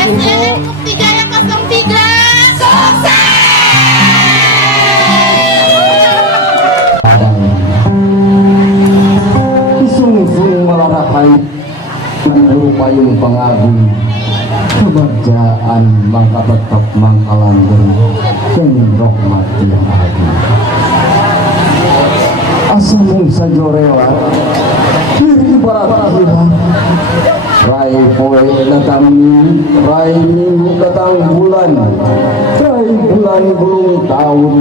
SDN Mukti Jaya 03 sukses. Isung-sung melarakai di buru payung pengagung kebagjaan mangka tetap mangka langgeng kenging rahmat yang agung asamung sajorewa ibarat hilang rai poe datang rai minggu datang bulan rai bulan gulung tahun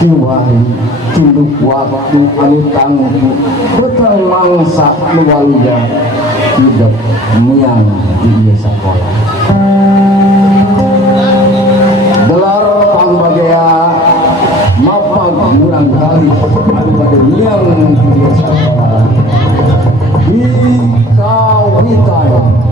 tiwai tunduk waktu anu tangguh betang mangsa nuwalga hidup miang di sekolah gelar pangbagaya mapag murang kali anu pada miang di sekolah di kawitan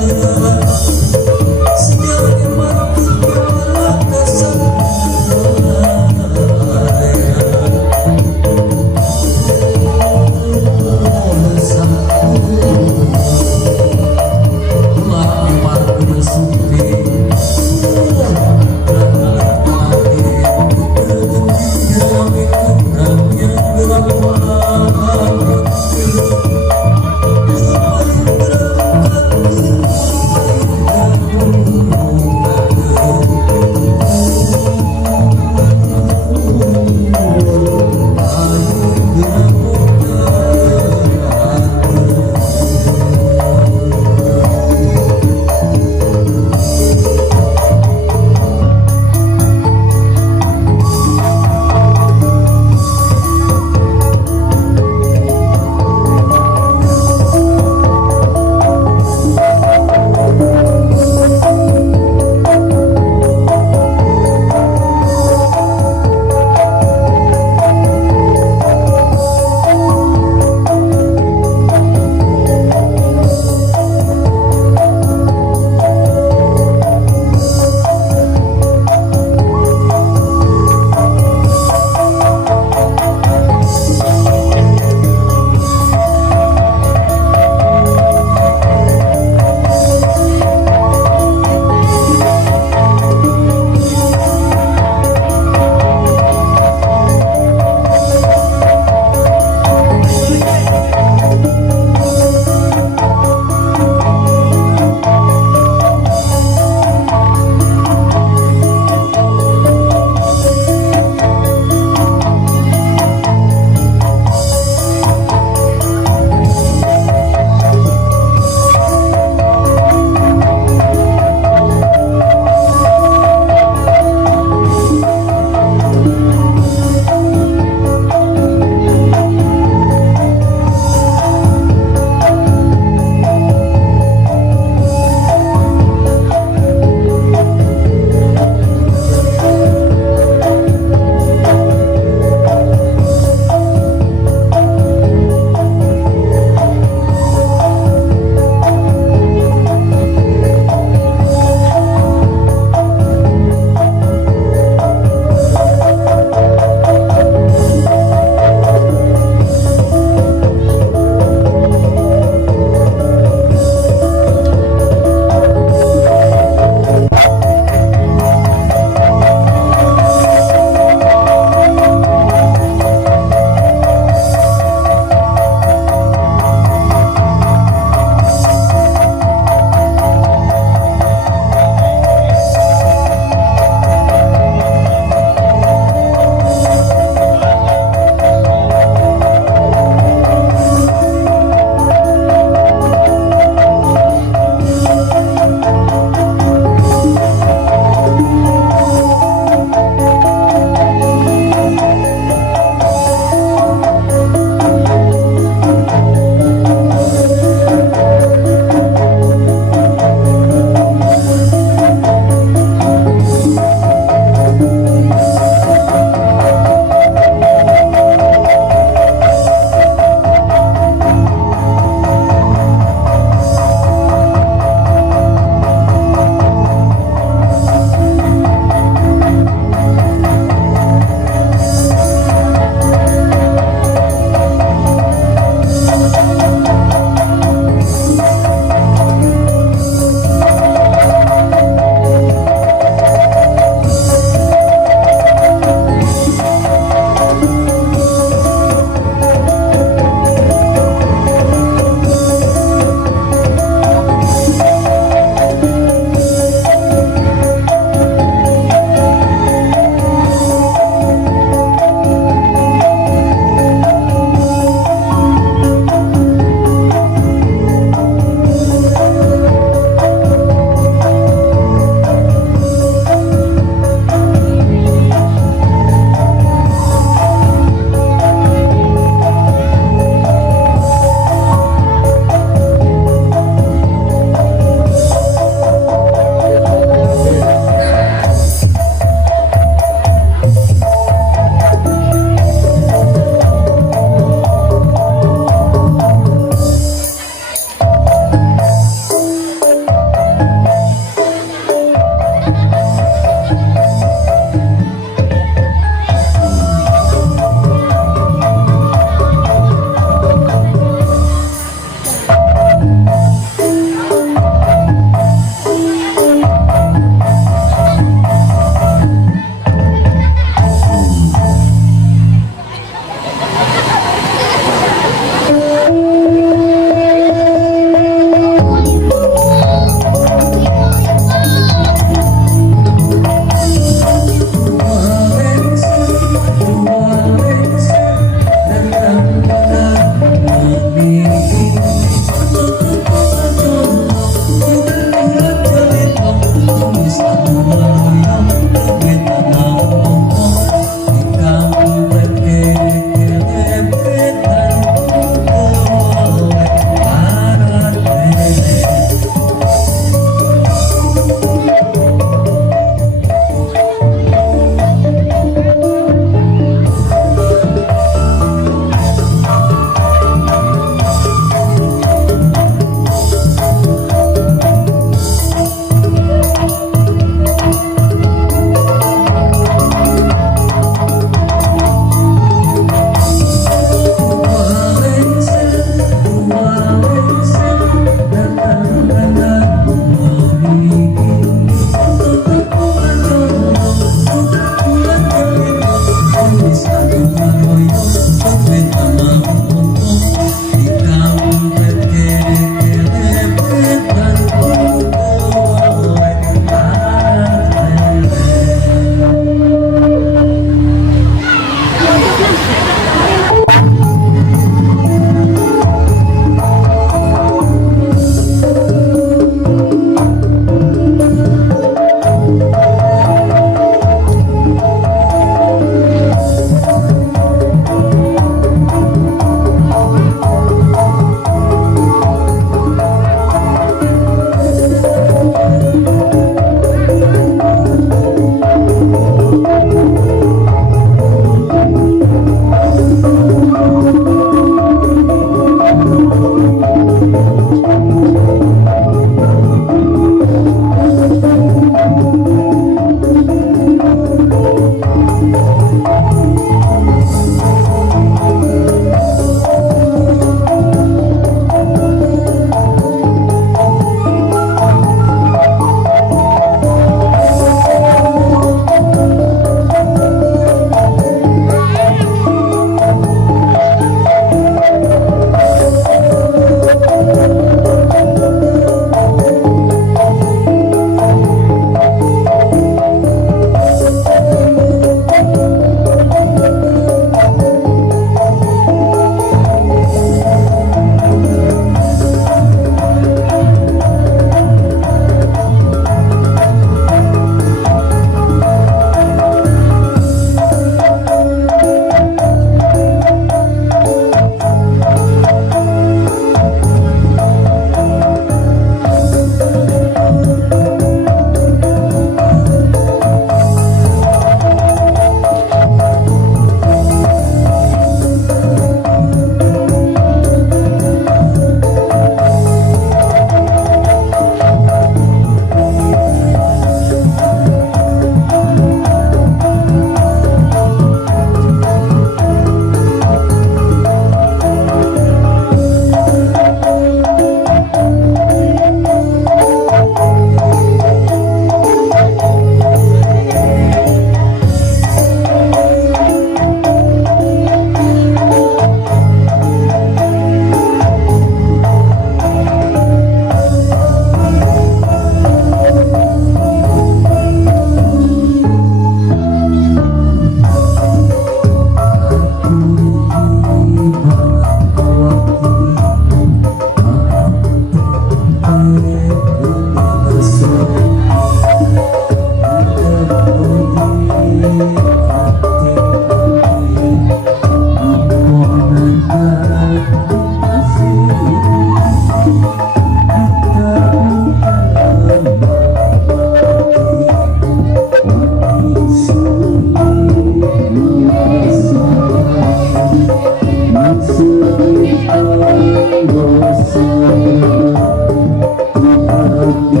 Iya,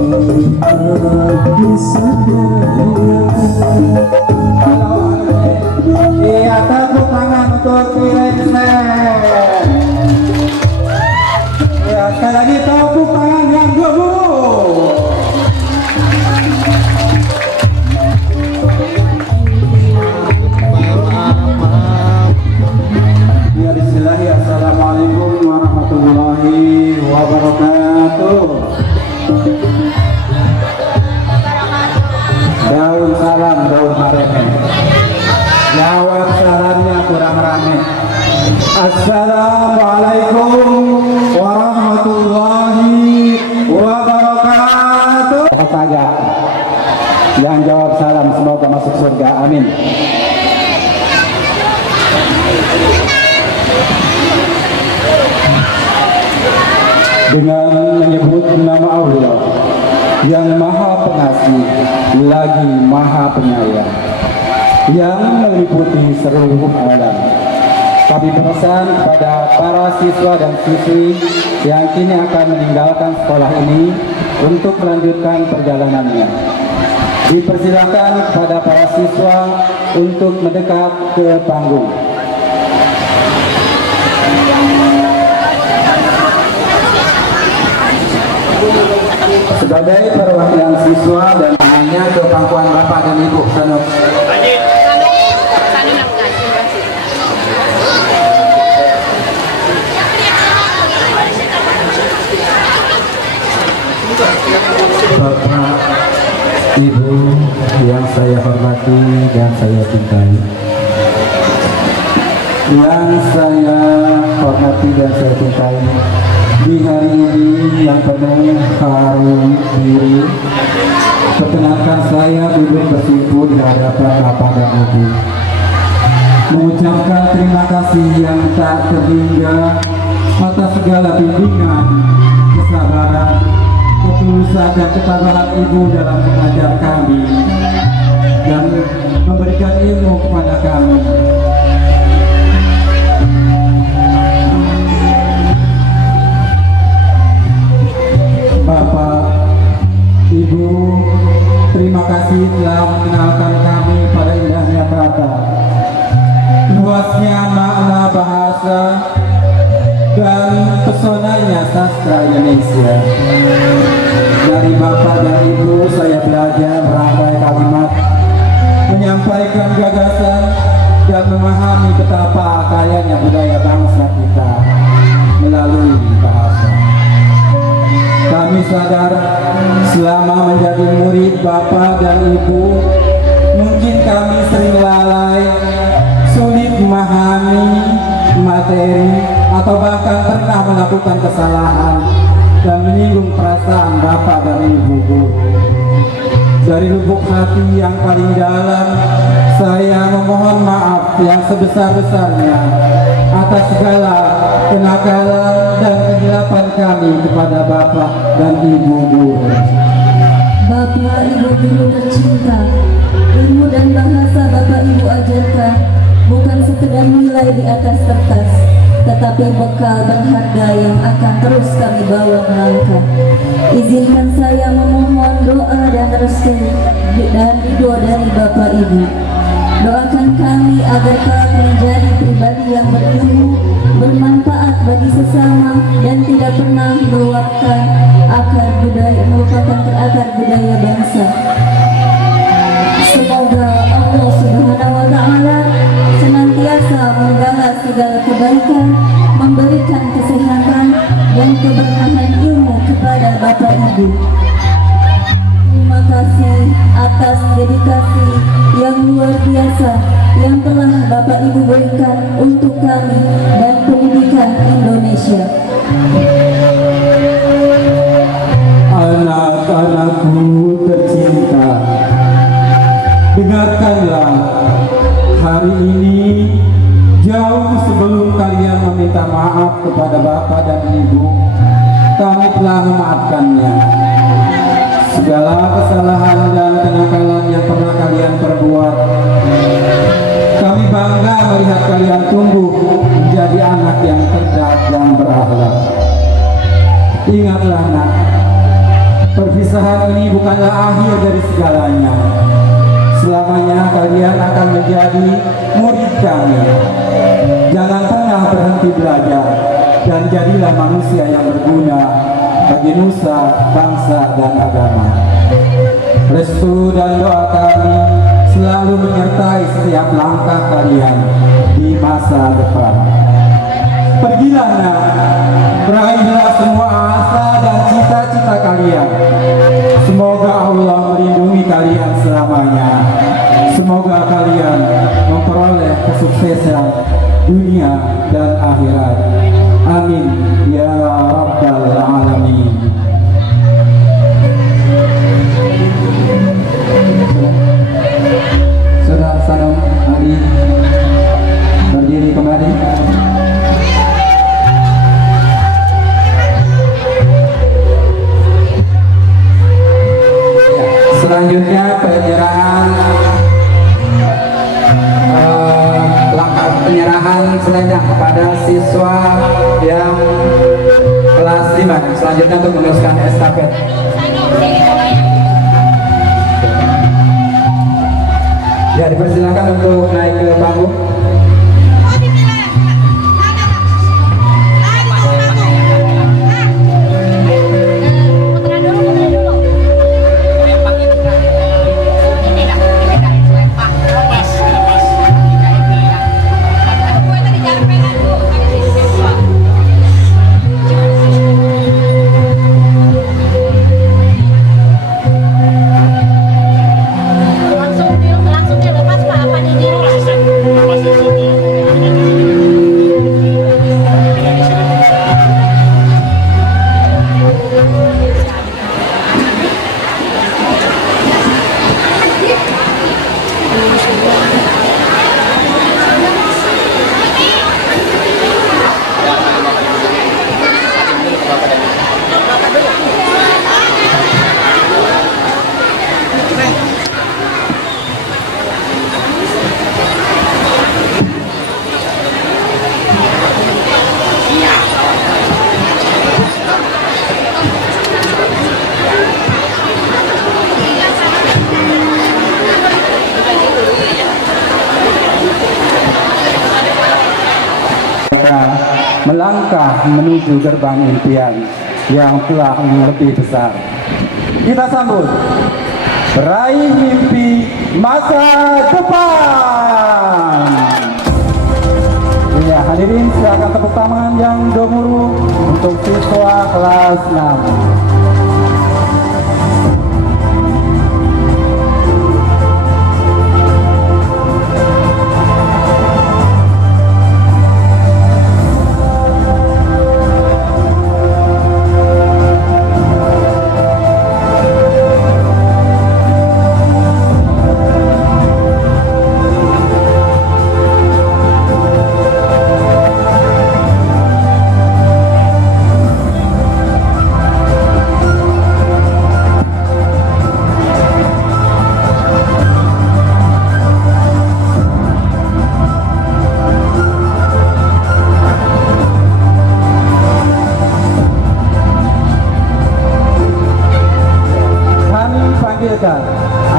tepuk tangan untuk Vincent. Ya, sekali lagi tepuk tangan yang dulu. Ya, bismillahirrahmanirrahim. Assalamualaikum warahmatullahi wabarakatuh. Daun salam, daun mareme. Jawab salamnya kurang rame. Assalamualaikum warahmatullahi wabarakatuh. Saja yang jawab salam semoga masuk surga, amin. Dengan menyebut nama Allah yang maha pengasih lagi maha penyayang, yang meliputi seluruh alam. Kami berpesan kepada para siswa dan siswi yang kini akan meninggalkan sekolah ini untuk melanjutkan perjalanannya. Dipersilakan kepada para siswa untuk mendekat ke panggung. Sebagai perwakilan siswa dan hanya ke pangkuan Bapak dan Ibu Sanut. Bapak, Ibu yang saya hormati dan saya cintai, di hari ini yang penuh haru diri, perkenankan saya duduk bersimpu di hadapan Bapak dan Ibu, mengucapkan terima kasih yang tak terhingga atas segala bimbingan, kesabaran, ketulusan dan ketabahan Ibu dalam mengajar kami dan memberikan ilmu kepada kami. Bapak, Ibu, terima kasih telah mengenalkan kami pada indahnya kata, luasnya makna bahasa, dan pesonanya sastra Indonesia. Dari Bapak dan Ibu saya belajar merangkai kalimat, menyampaikan gagasan, dan memahami betapa kayanya budaya bangsa kita melalui bahasa. Kami sadar selama menjadi murid Bapak dan Ibu, mungkin kami sering lalai, sulit memahami materi, atau bahkan pernah melakukan kesalahan dan menyinggung perasaan Bapak dan Ibu guru. Dari lubuk hati yang paling dalam, saya memohon maaf yang sebesar-besarnya atas segala kenakalan dan kehilafan kami kepada Bapak dan Ibu guru. Bapak Ibu guru tercinta, ilmu dan bahasa Bapak Ibu ajarkan bukan sekedar nilai di atas kertas, tetapi bekal berharga yang akan terus kami bawa melangkah. Izinkan saya memohon doa dan restu dan ridho dari Bapak Ibu. Doakan kami agar kami menjadi pribadi yang berilmu, bermanfaat bagi sesama, dan tidak pernah meluapkan merupakan akar budaya bangsa. Semoga Allah Subhanahu wa Ta'ala senantiasa menggalah segala kebaikan, memberikan kesehatan dan keberkahan ilmu kepada Bapak Ibu. Terima kasih atas dedikasi yang luar biasa yang telah Bapak Ibu berikan untuk kami dan pendidikan Indonesia. Anak-anakku tercinta, dengarkanlah, hari ini jauh sebelum kalian meminta maaf kepada Bapak dan Ibu, kami telah memaafkannya. Segala kesalahan dan kenakalan yang pernah kalian perbuat, kami bangga melihat kalian tumbuh menjadi anak yang cerdas dan berakhlak. Ingatlah nak, perpisahan Perpisahan ini bukanlah akhir dari segalanya. Selamanya kalian akan menjadi murid kami. Jangan pernah berhenti belajar dan jadilah manusia yang berguna bagi nusa, bangsa, dan agama. Restu dan doa kami selalu menyertai setiap langkah kalian di masa depan. Pergilah nak, raihlah semua asa dan cita-cita kalian. Semoga Allah melindungi kalian selamanya. Semoga kalian memperoleh kesuksesan dunia dan akhirat. Amin ya rabbal alamin. Saudara Sanom Ali berdiri kembali. Selanjutnya penyerahan langkah penyerahan selendang kepada siswa yang kelas 5. Selanjutnya untuk meneruskan estafet. Ya, dipersilakan untuk naik ke panggung. Langsung dilepas Pak, apa di melangkah menuju gerbang impian yang telah lebih besar. Kita sambut peraih mimpi masa depan. Ya, hadirin silakan tepuk tangan yang gemuruh untuk siswa kelas 6.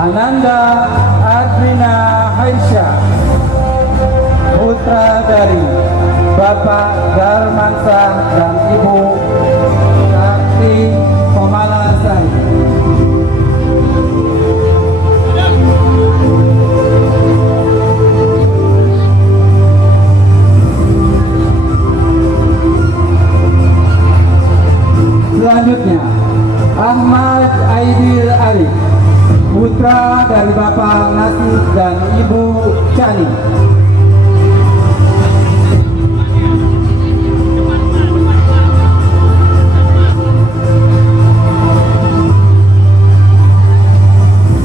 Ananda Adrina Haisha, putra dari Bapak Darmansa dan Ibu Sakti Komalasari. Selanjutnya Ahmad Aidil Ali, putra dari Bapak Nasib dan Ibu Chani.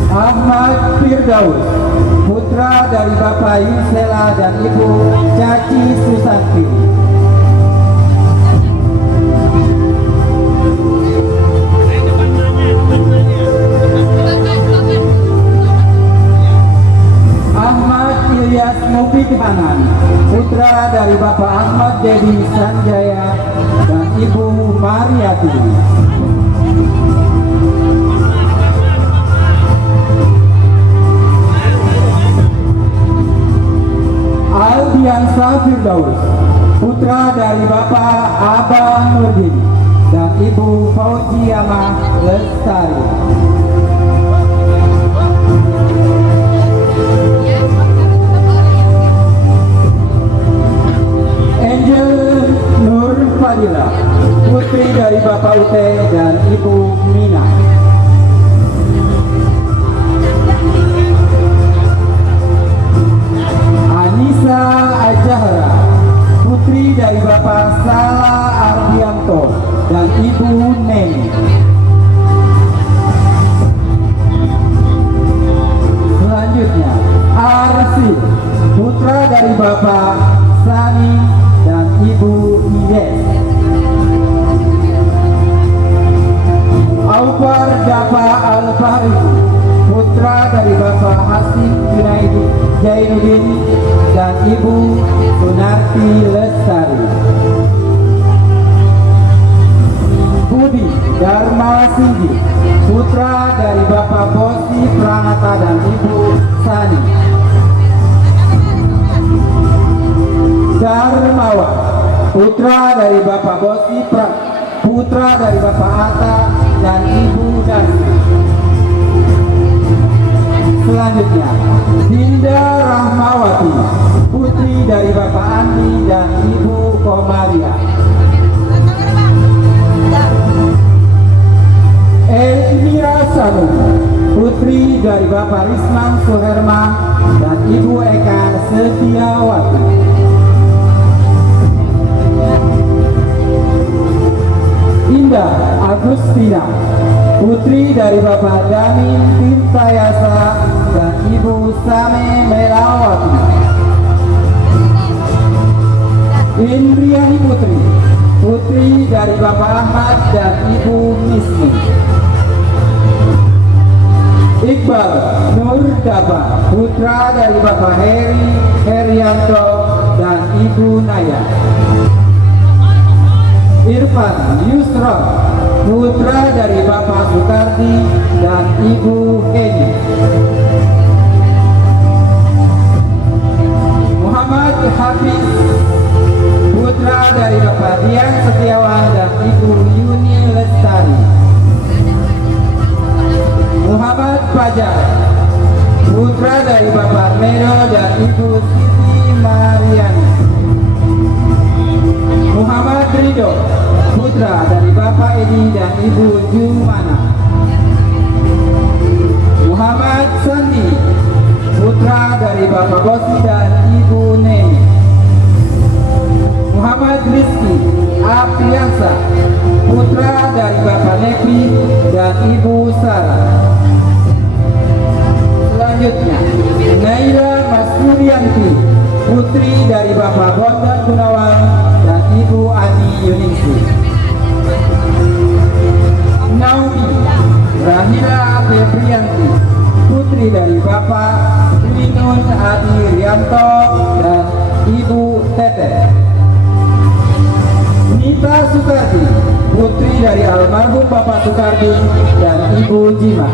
Ahmad Firdaus, putra dari Bapak Yusela dan Ibu Caci Susanti. Ilyas Mufid Hanan, putra dari Bapak Ahmad Dedi Sanjaya dan Ibu Mariati. Fadila, putri dari Bapak Ute dan Ibu Mina. Anissa Ajahra, putri dari Bapak Salah Ardianto dan Ibu Neni. Selanjutnya, Arsi, putra dari Bapak Sani dan Ibu Iyes. Aufar Dapa Al-Fahri, putra dari Bapak Hasim Junaidi Jainuddin dan Ibu Sunarti Lestari. Budi Dharma Singgi, putra dari Bapak Bosi Pranata dan Ibu Sani. Darmawan, putra dari Bapak Bosi putra dari Bapak Atta dan Ibu Darsi. Selanjutnya, Dinda Rahmawati, putri dari Bapak Andi dan Ibu Komaria. Elmira Sanu, putri dari Bapak Risman Suherma dan Ibu Eka Setiawati. Indah Agustina, putri dari Bapak Damin Tirtayasa dan Ibu Same Melawati. Indriani Putri, putri dari Bapak Ahmad dan Ibu Misni. Iqbal Nur Daba, putra dari Bapak Heri Herianto dan Ibu Naya. Irfan Yusra, putra dari Bapak Sukardi dan Ibu Heni. Muhammad Hafiz, putra dari Bapak Dian Setiawan dan Ibu Yuni Lestari. Muhammad Fajar, putra dari Bapak Medo dan Ibu Siti Mariani. Muhammad Ridho, putra dari Bapak Edi dan Ibu Jumana. Muhammad Sandi, putra dari Bapak Bosi dan Ibu Neni. Muhammad Rizki Apriansa, putra dari Bapak Nepi dan Ibu Sarah. Selanjutnya, Naila Masurianti, putri dari Bapak Bondan Gunawan dan Ibu Ani Yuningsi. Naomi Rahila Febrianti, putri dari Bapak Trinun Adi Rianto dan Ibu Tete. Nita Sukardi, putri dari almarhum Bapak Sukardi dan Ibu Jima.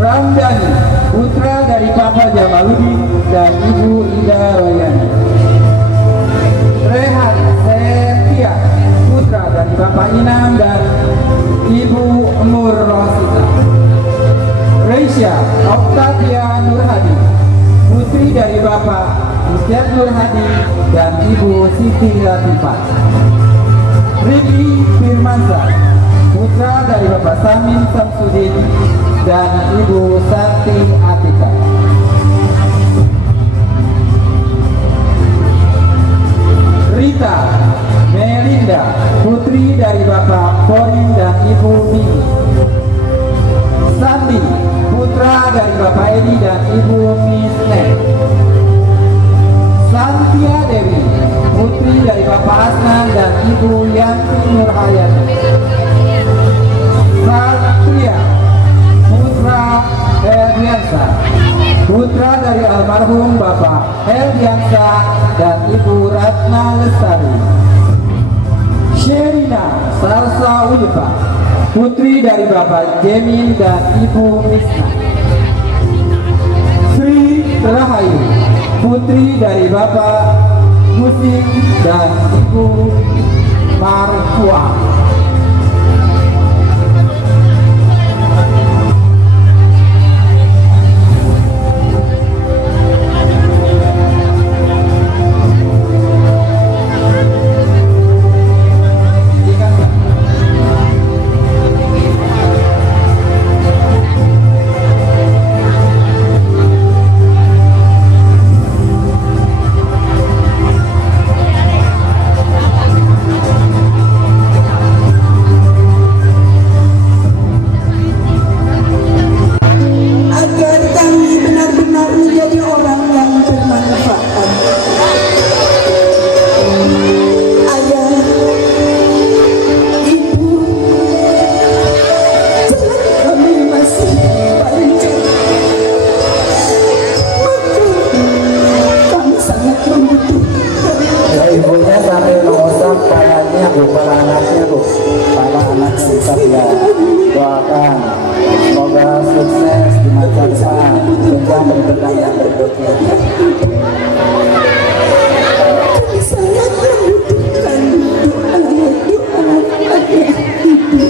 Ramdhani, putra dari Bapak Jamaludin dan Ibu Ida Royani. Rehan Septia, putra dari Bapak Inam dan Ibu Nur Rosita. Reisha Octavia Nurhadi, putri dari Bapak Ustaz Nurhadi dan Ibu Siti Latifah. Riki Firmansyah, putra dari Bapak Samin Samsudin dan Ibu Santi Atika. Rita Melinda, putri dari Bapak Porin dan Ibu Mimi. Sandi, putra dari Bapak Edi dan Ibu Misne. Santia Dewi, putri dari Bapak Asnan dan Ibu Yanti Nurhayati. Satria, putra Herdiansa, putra dari almarhum Bapak Herdiansa dan Ibu Ratna Lestari. Sherina Salsa Ulfa, putri dari Bapak Jemin dan Ibu Misna. Sri Rahayu, putri dari Bapak Musim dan Ibu Marfua. Doakan semoga sukses di masa depan dengan berbenah yang berikutnya. Kami sangat membutuhkan doa ayah ibu.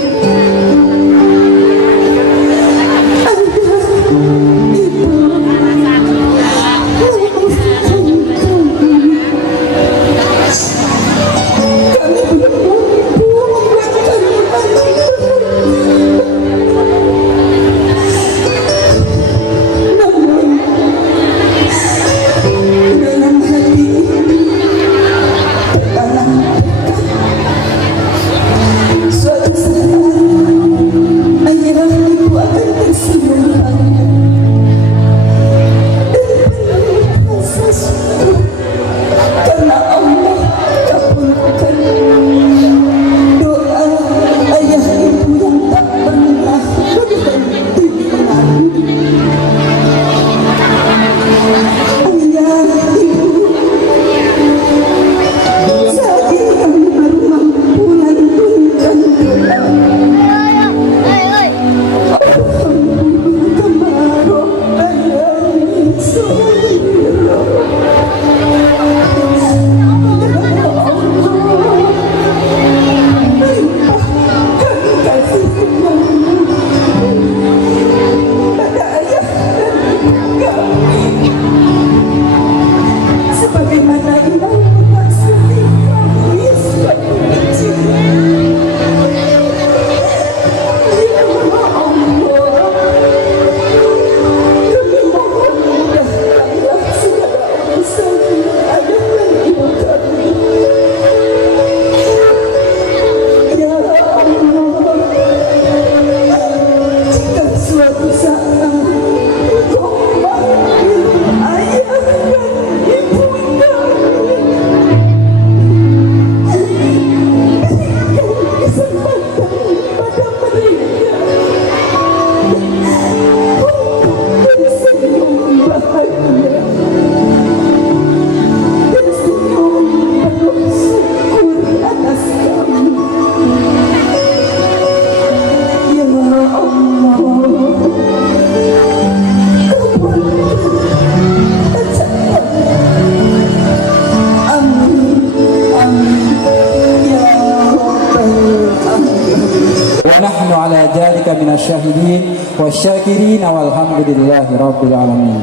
ونحن على ذلك من الشاهدين والشاكرين والحمد لله رب العالمين.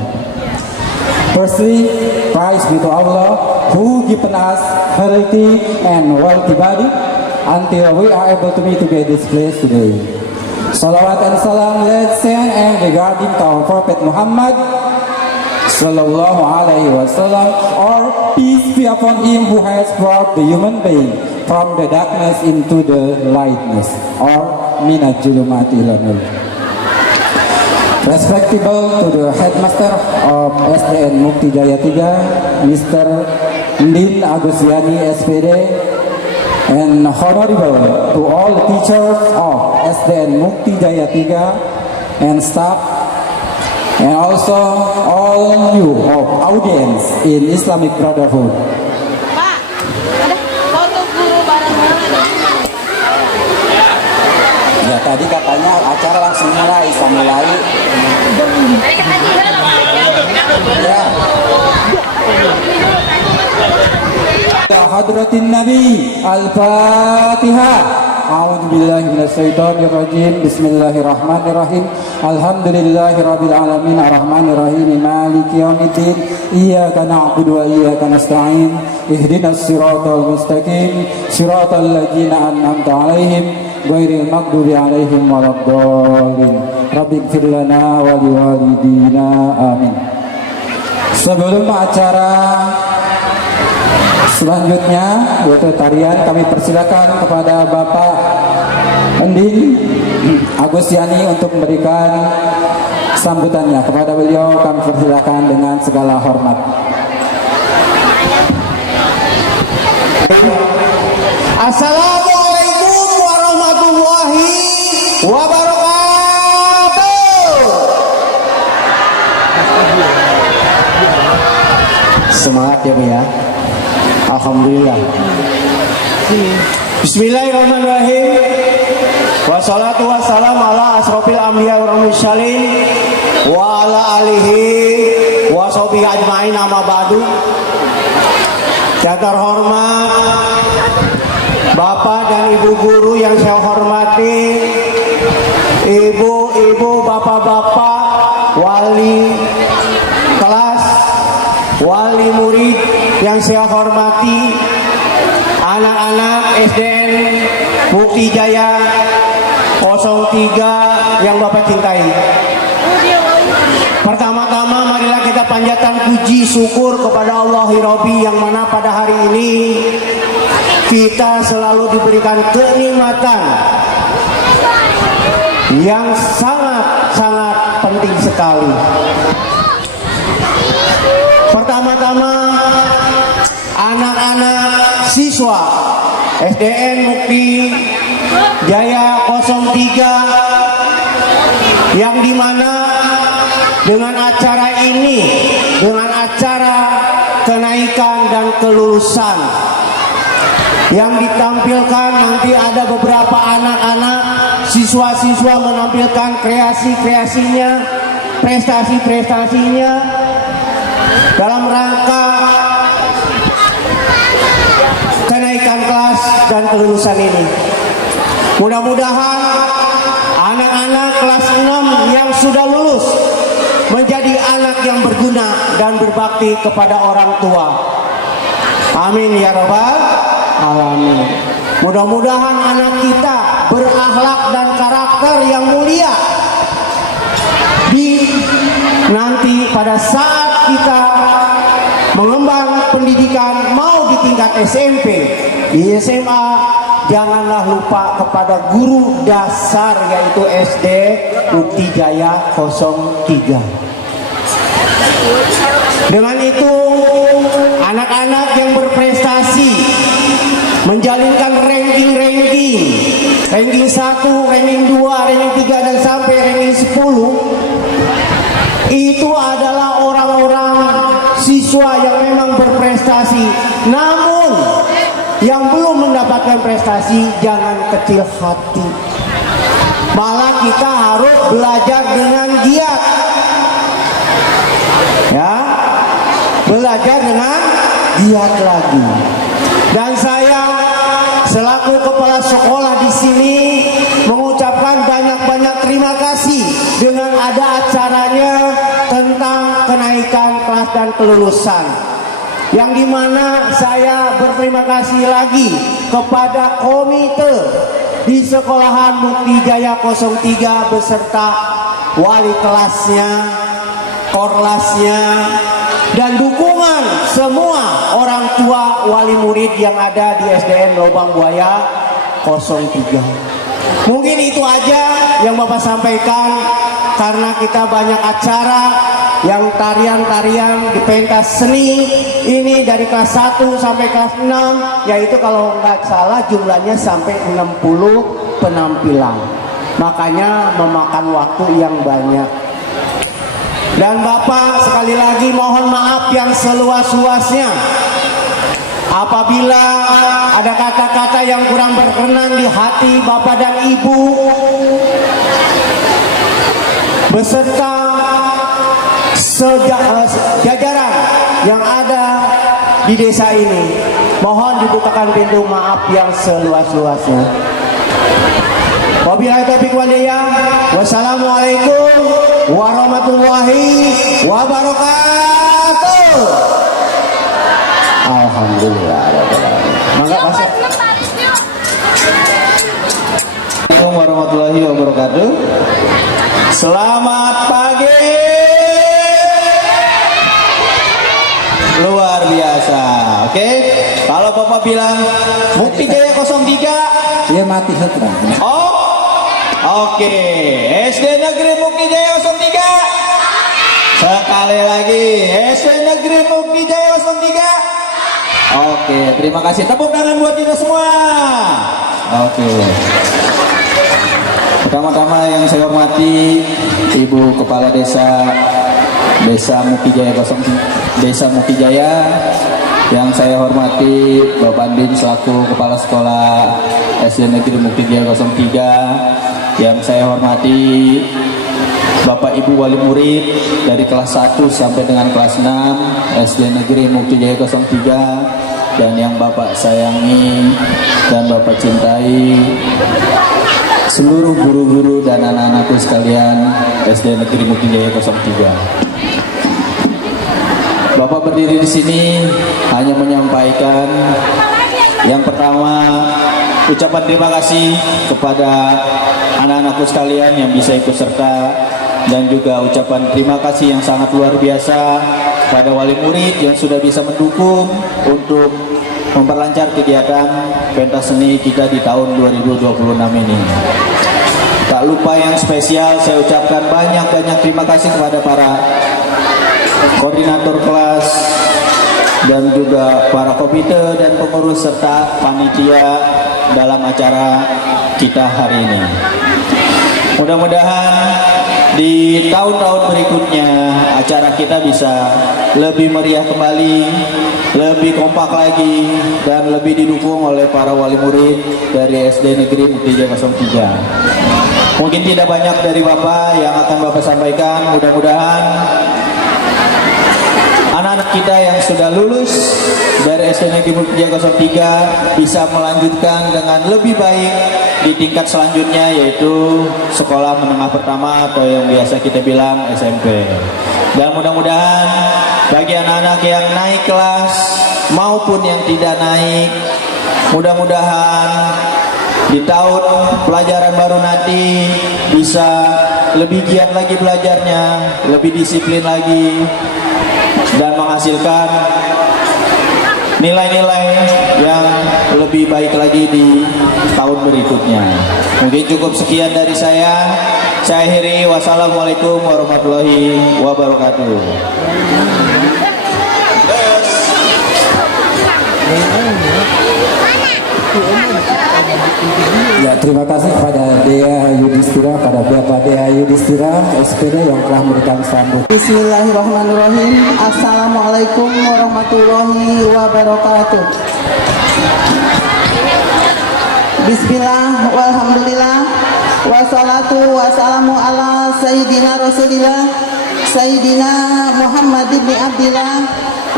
Firstly, praise be to Allah who given us healthy and wealthy body until we are able to meet together this place today. Salawat and salam let's send and regarding to our Prophet Muhammad Sallallahu Alaihi Wasallam, or peace be upon him who has brought the human being from the darkness into the lightness, or minat julumati ila nur. Respectable to the headmaster of SDN Mukti Jaya 3, Mr. Ndin Agusiani SPD, and honorable to all teachers of SDN Mukti Jaya 3 and staff, and also all you of audience in Islamic Brotherhood. Pak, ada foto guru bareng-bareng. Ya tadi katanya acara langsung mulai, bisa mulai. Ya. Ya hadratin Nabi Al-Fatihah. A'udzu billahi minasyaitonir rajim. Bismillahirrahmanirrahim. Alhamdulillahirabbil alamin arrahmanir rahim maliki yaumiddin. Iyyaka na'budu wa iyyaka nasta'in. Ihdinas siratal mustaqim. Siratal ladzina an'amta 'alaihim ghairil maghdubi 'alaihim waladdallin. Rabbighfir lana wa liwalidina. Amin. Sebelum acara selanjutnya yaitu tarian, kami persilakan kepada Bapak Ndin Agusiani untuk memberikan sambutannya. Kepada beliau kami persilakan dengan segala hormat. Assalamualaikum warahmatullahi wabarakatuh. Semangat ya Bu ya. Alhamdulillah. Bismillahirrahmanirrahim. Wa Wassalatu wassalamu ala asrofil anbiya wal mursalin wa ala alihi wa sahbihi ajmain, amma ba'du. Yang terhormat Bapak dan Ibu guru yang saya hormati, ibu-ibu, bapak-bapak, wali kelas, wali murid yang saya hormati, anak-anak SDN Mukti Jaya 03 yang Bapak cintai. Pertama-tama marilah kita panjatkan puji syukur kepada Allah Rabbi, yang mana pada hari ini kita selalu diberikan kenikmatan yang sangat-sangat penting sekali. Pertama-tama anak-anak siswa SDN Mukti Jaya 03 yang dimana dengan acara ini, dengan acara kenaikan dan kelulusan yang ditampilkan, nanti ada beberapa anak-anak siswa-siswa menampilkan kreasi-kreasinya, prestasi-prestasinya dalam rangka kenaikan kelas dan kelulusan ini. Mudah-mudahan anak-anak kelas 6 yang sudah lulus menjadi anak yang berguna dan berbakti kepada orang tua. Amin ya rabbal alamin. Mudah-mudahan anak kita berakhlak dan karakter yang mulia. Nanti pada saat kita mengembang pendidikan, mau di tingkat SMP, di SMA, janganlah lupa kepada guru dasar, yaitu SD Mukti Jaya 03. Dengan itu anak-anak yang berprestasi menjalinkan ranking 1, ranking 2, ranking 3 dan sampai ranking 10, itu adalah orang-orang siswa yang memang berprestasi. Namun yang belum mendapatkan prestasi, jangan kecil hati. Malah kita harus belajar dengan giat. Ya, belajar dengan giat lagi. Dan saya selaku kepala sekolah di sini mengucapkan banyak-banyak terima kasih dengan ada acaranya tentang kenaikan kelas dan kelulusan. Yang dimana saya berterima kasih lagi kepada komite di sekolahan Mukti Jaya 03 beserta wali kelasnya, korlasnya, dan dukungan semua orang tua wali murid yang ada di SDN Lobang Buaya 03. Mungkin itu aja yang Bapak sampaikan, karena kita banyak acara yang tarian-tarian di pentas seni ini dari kelas 1 sampai kelas 6, yaitu kalau nggak salah jumlahnya sampai 60 penampilan. Makanya memakan waktu yang banyak. Dan Bapak sekali lagi mohon maaf yang seluas-luasnya apabila ada kata-kata yang kurang berkenan di hati Bapak dan Ibu beserta jajaran yang ada di desa ini. Mohon dibukakan pintu maaf yang seluas-luasnya. Wabillahi taufiq wal hidayah. Wassalamualaikum warahmatullahi wabarakatuh. Alhamdulillah. Mangga Mas. Assalamualaikum warahmatullahi wabarakatuh. Selamat pagi. Luar biasa. Oke. Kalau Bapak bilang Mukti Jaya 03, Dia mati setelah. oh, oke. SD Negeri Mukti Jaya 03. Sekali lagi, SD Negeri Mukti Jaya 03. Oke, terima kasih. Tepuk tangan buat kita semua. Oke. Pertama-tama yang saya hormati Ibu Kepala Desa Mukti Jaya 03, Desa Mukti Jaya, Yang saya hormati Bapak Andin selaku Kepala Sekolah SD Negeri Mukti Jaya 03. Yang saya hormati Bapak Ibu Wali Murid dari kelas 1 sampai dengan kelas 6 SD Negeri Mukti Jaya 03. Dan yang Bapak sayangi dan Bapak cintai seluruh guru-guru dan anak-anakku sekalian SD Negeri Mukti Jaya 03. Bapak berdiri di sini hanya menyampaikan yang pertama ucapan terima kasih kepada anak-anakku sekalian yang bisa ikut serta, dan juga ucapan terima kasih yang sangat luar biasa kepada wali murid yang sudah bisa mendukung untuk memperlancar kegiatan pentas seni kita di tahun 2026 ini. Tak lupa yang spesial saya ucapkan banyak-banyak terima kasih kepada para koordinator kelas dan juga para komite dan pengurus serta panitia dalam acara kita hari ini. Mudah-mudahan di tahun-tahun berikutnya acara kita bisa lebih meriah kembali, lebih kompak lagi, dan lebih didukung oleh para wali murid dari SD Negeri Mukti Jaya 03. Mungkin tidak banyak dari Bapak yang akan Bapak sampaikan. Mudah-mudahan anak-anak kita yang sudah lulus dari SD Negeri Mukti Jaya 03 bisa melanjutkan dengan lebih baik di tingkat selanjutnya, yaitu sekolah menengah pertama atau yang biasa kita bilang SMP. Dan mudah-mudahan bagi anak-anak yang naik kelas maupun yang tidak naik, mudah-mudahan di tahun pelajaran baru nanti bisa lebih giat lagi belajarnya, lebih disiplin lagi, dan menghasilkan nilai-nilai yang lebih baik lagi di tahun berikutnya. Mungkin cukup sekian dari saya. Saya akhiri. Wassalamualaikum warahmatullahi wabarakatuh. Ya, terima kasih kepada Dea Yudhistira, pada Bapak Dea Yudhistira SPD yang telah memberikan sambutan. Bismillahirrahmanirrahim. Assalamualaikum warahmatullahi wabarakatuh. Bismillah, walhamdulillah, wassalatu wassalamu ala Sayyidina Rasulillah, Sayyidina Muhammad ibn Abdillah,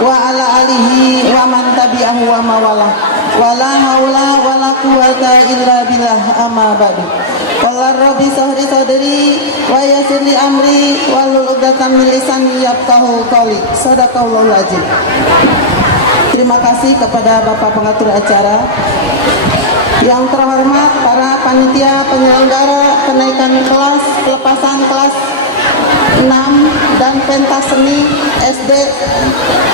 wa ala alihi wa man tabi'ahu wa mawalah. Wala haula wala quwata illa billah, amma ba'du. Qala rabbi sahri sadri wa yassir li amri wahlul 'uqdatam min lisani yafqahu qawli. Shadaqallahul azim. Terima kasih kepada Bapak pengatur acara. Yang terhormat para panitia penyelenggara kenaikan kelas, pelepasan kelas 6 dan pentas seni SD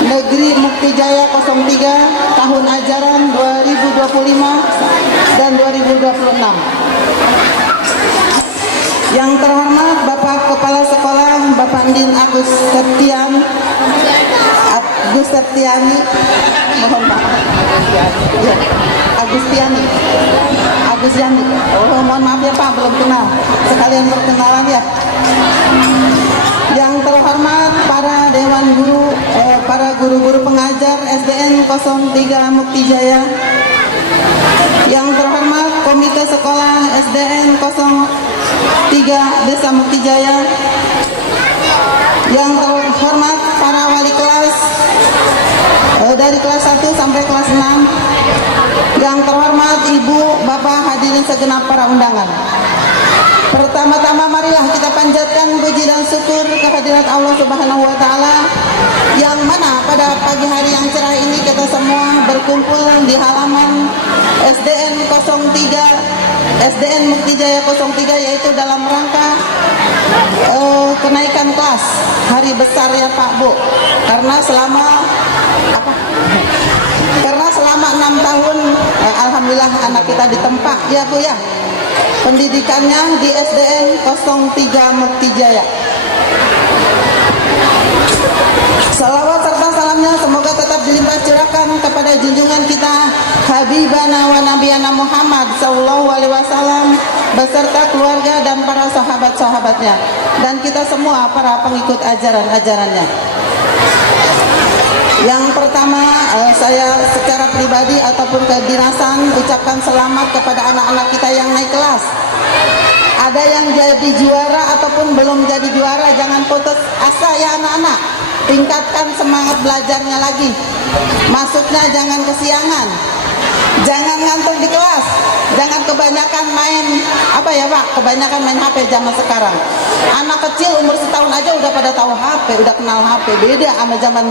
Negeri Mukti Jaya 03 tahun ajaran 2025 dan 2026. Yang terhormat Bapak Kepala Sekolah Bapak Andin Agustiani, mohon maaf, Agustiani. Oh, mohon maaf ya Pak, belum kenal. Sekalian perkenalan ya. Yang terhormat para dewan guru, para guru-guru pengajar SDN 03 Mukti Jaya. Yang terhormat komite sekolah SDN 03 Desa Mukti Jaya. Yang terhormat para wali kelas dari kelas 1 sampai kelas 6. Yang terhormat Ibu, Bapak, hadirin segenap para undangan. Pertama-tama marilah kita panjatkan puji dan syukur kehadirat Allah Subhanahu wa taala, yang mana pada pagi hari yang cerah ini kita semua berkumpul di halaman SDN 03 SDN Mukti Jaya 03, yaitu dalam rangka kenaikan kelas hari besar ya Pak Bu. Karena selama 6 tahun alhamdulillah anak kita ditempa ya Bu ya, pendidikannya di SDN 03 Mukti Jaya. Salawat serta salamnya semoga tetap dilimpah curahkan kepada junjungan kita Habibana wa Nabiyana Muhammad sallallahu alaihi wasallam beserta keluarga dan para sahabat-sahabatnya, dan kita semua para pengikut ajaran-ajarannya. Yang pertama saya secara pribadi ataupun kedinasan ucapkan selamat kepada anak-anak kita yang naik kelas. Ada yang jadi juara ataupun belum jadi juara, jangan putus asa ya anak-anak. Tingkatkan semangat belajarnya lagi. Masuknya jangan kesiangan. Jangan ngantuk di kelas. Jangan kebanyakan main kebanyakan main HP zaman sekarang. Anak kecil umur setahun aja udah pada tahu HP, udah kenal HP. Beda sama zaman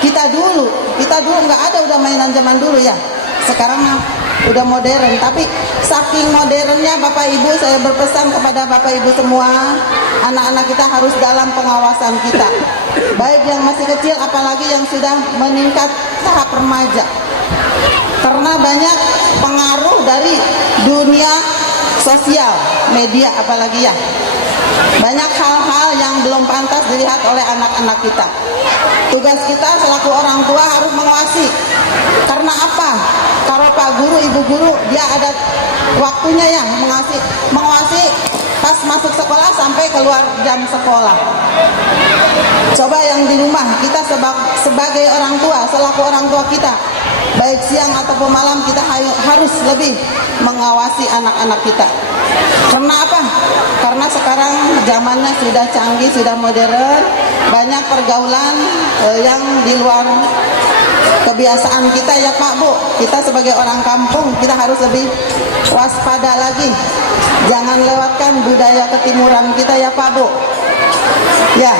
kita dulu. Kita dulu nggak ada udah mainan zaman dulu ya. Sekarang udah modern, tapi saking modernnya Bapak Ibu, saya berpesan kepada Bapak Ibu semua, anak-anak kita harus dalam pengawasan kita, baik yang masih kecil apalagi yang sudah meningkat tahap remaja, karena banyak pengaruh dari dunia sosial media, apalagi ya banyak hal-hal yang belum pantas dilihat oleh anak-anak kita. Tugas kita selaku orang tua harus mengawasi. Karena apa? Kalau Pak Guru, Ibu Guru, dia ada waktunya ya mengawasi pas masuk sekolah sampai keluar jam sekolah. Coba yang di rumah, kita sebagai orang tua, selaku orang tua kita, baik siang ataupun malam, kita harus lebih mengawasi anak-anak kita. Karena apa? Karena sekarang zamannya sudah canggih, sudah modern, banyak pergaulan yang di luar kebiasaan kita ya Pak Bu. Kita sebagai orang kampung, kita harus lebih waspada lagi. Jangan lewatkan budaya ketimuran kita ya Pak Bu. Ya.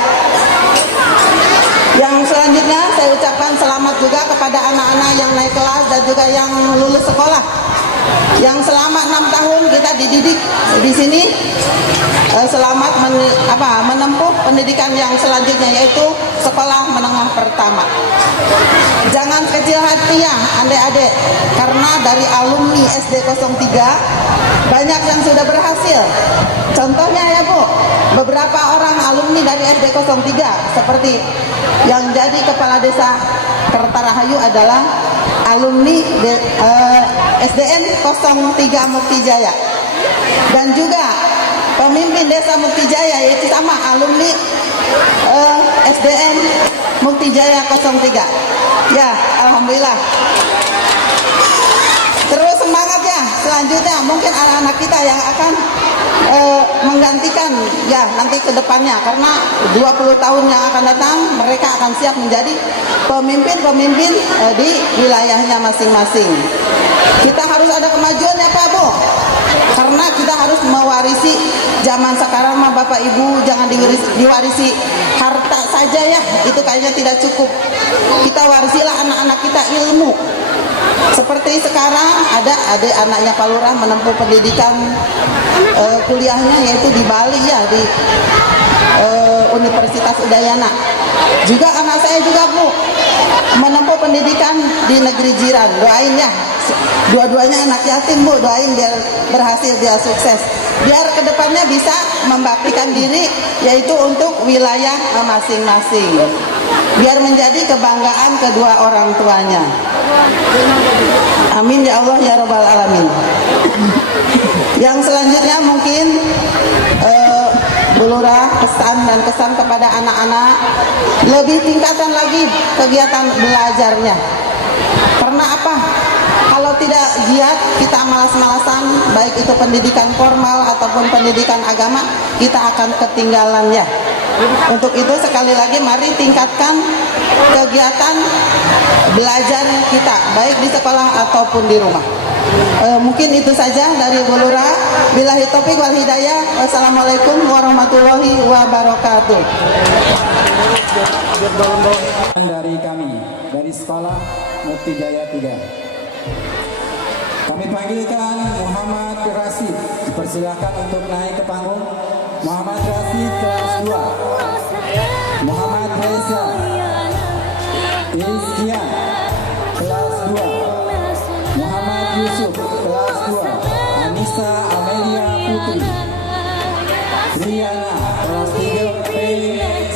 Yang selanjutnya saya ucapkan selamat juga kepada anak-anak yang naik kelas dan juga yang lulus sekolah. Yang selama 6 tahun kita dididik di sini, selamat menempuh pendidikan yang selanjutnya, yaitu sekolah menengah pertama. Jangan kecil hati ya adik-adik, karena dari alumni SD 03 banyak yang sudah berhasil. Contohnya ya Bu, beberapa orang alumni dari SD 03 seperti yang jadi kepala desa Kertarahayu adalah alumni SDN 03 Mukti Jaya, dan juga pemimpin desa Mukti Jaya yaitu sama alumni SDN Mukti Jaya 03. Ya, alhamdulillah. Terus semangat ya. Selanjutnya mungkin anak-anak kita yang akan menggantikan ya nanti ke depannya, karena 20 tahun yang akan datang mereka akan siap menjadi pemimpin-pemimpin di wilayahnya masing-masing. Kita harus ada kemajuan ya Pak Bu, karena kita harus mewarisi zaman sekarang mah Bapak Ibu, jangan diwarisi harta saja ya, itu kayaknya tidak cukup. Kita warisilah anak-anak kita ilmu. Seperti sekarang ada adik anaknya Pak Lurah menempuh pendidikan kuliahnya yaitu di Bali ya, di Universitas Udayana. Juga anak saya juga Bu menempuh pendidikan di negeri jiran. Doain ya, dua-duanya anak yatim Bu, doain biar berhasil, biar sukses, biar kedepannya bisa membaktikan diri yaitu untuk wilayah masing-masing, biar menjadi kebanggaan kedua orang tuanya. Amin ya Allah ya Rabbal Alamin. Yang selanjutnya mungkin Bu Lurah pesan dan kesan kepada anak-anak, lebih tingkatkan lagi kegiatan belajarnya. Karena apa? Kalau tidak giat, kita malas-malasan, baik itu pendidikan formal ataupun pendidikan agama, kita akan ketinggalan ya. Untuk itu sekali lagi mari tingkatkan kegiatan belajar kita, baik di sekolah ataupun di rumah. Mungkin itu saja dari Bu Lurah. Billahi taufik wal hidayah. Wassalamualaikum warahmatullahi wabarakatuh. Dari kami, dari sekolah Mukti Jaya 3. Kami panggilkan Muhammad Rasid. Dipersilakan untuk naik ke panggung. Muhammad Rasid kelas 2. Muhammad Reza Iskian kelas 2. Muhammad Yusuf kelas 2. Anissa Amelia Putri. Riana kelas 3B.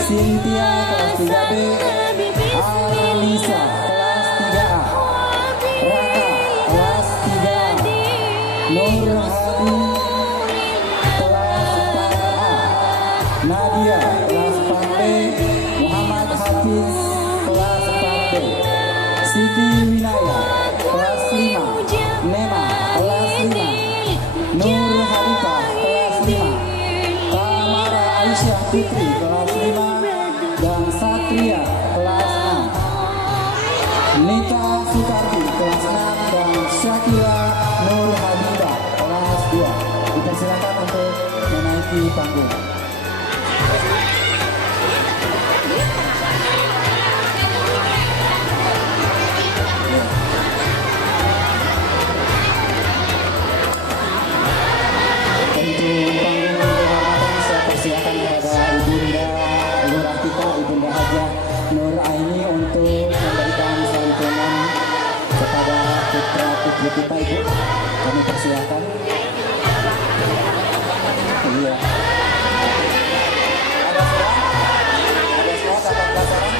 Cynthia kelas 3B. Alisa kelas 3A. Raka kelas 3A. Nur Hadi kelas 4A. Nadia kelas 4B. Muhammad Hafiz kelas 4B. Siti Winaya kelas 5, Nema kelas 5, Nur Halifah kelas 5, Tamara Aisyah Fitri kelas 5, dan Satria kelas 6, Nita Sukardi kelas 6, dan Syakira Nur Habibah kelas 2. Dipersilakan untuk menaiki panggung. Untuk panggung kehormatan saya persilakan kepada Ibunda Lurah kita, Ibunda Hajah Nur Aini, untuk memberikan santunan kepada putra putri kita. Ibu, kami persilakan. Iya. Ada semua dapat pelajaran.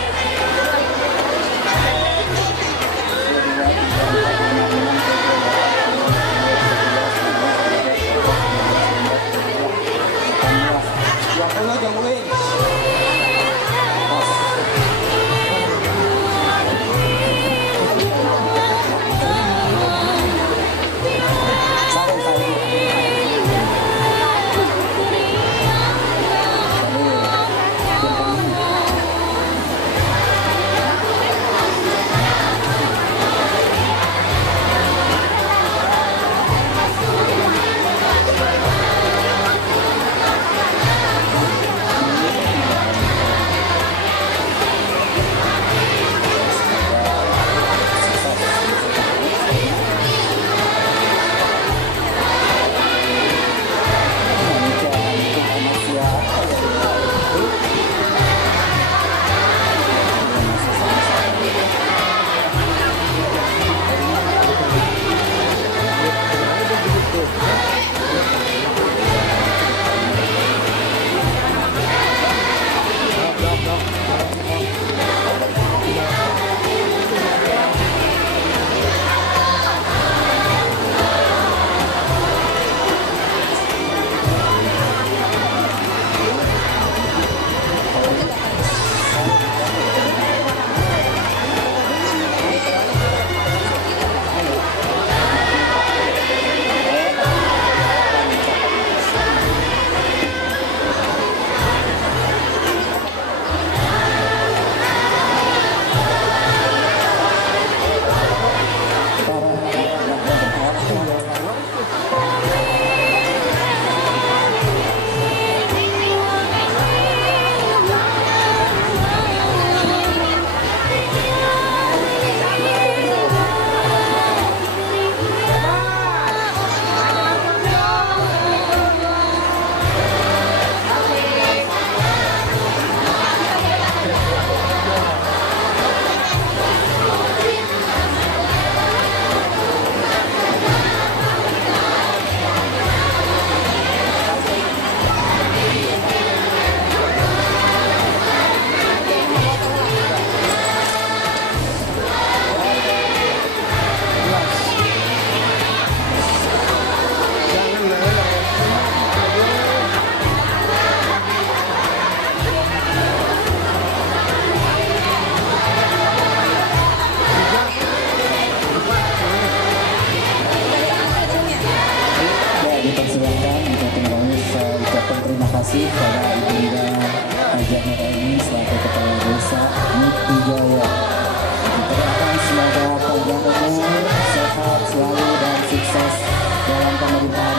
kasih kepada Ibunda Hajah Nur Aini selaku Kepala Desa Mukti Jaya. Didoakan semoga panjang umur, sehat selalu dan sukses dalam pemerintahan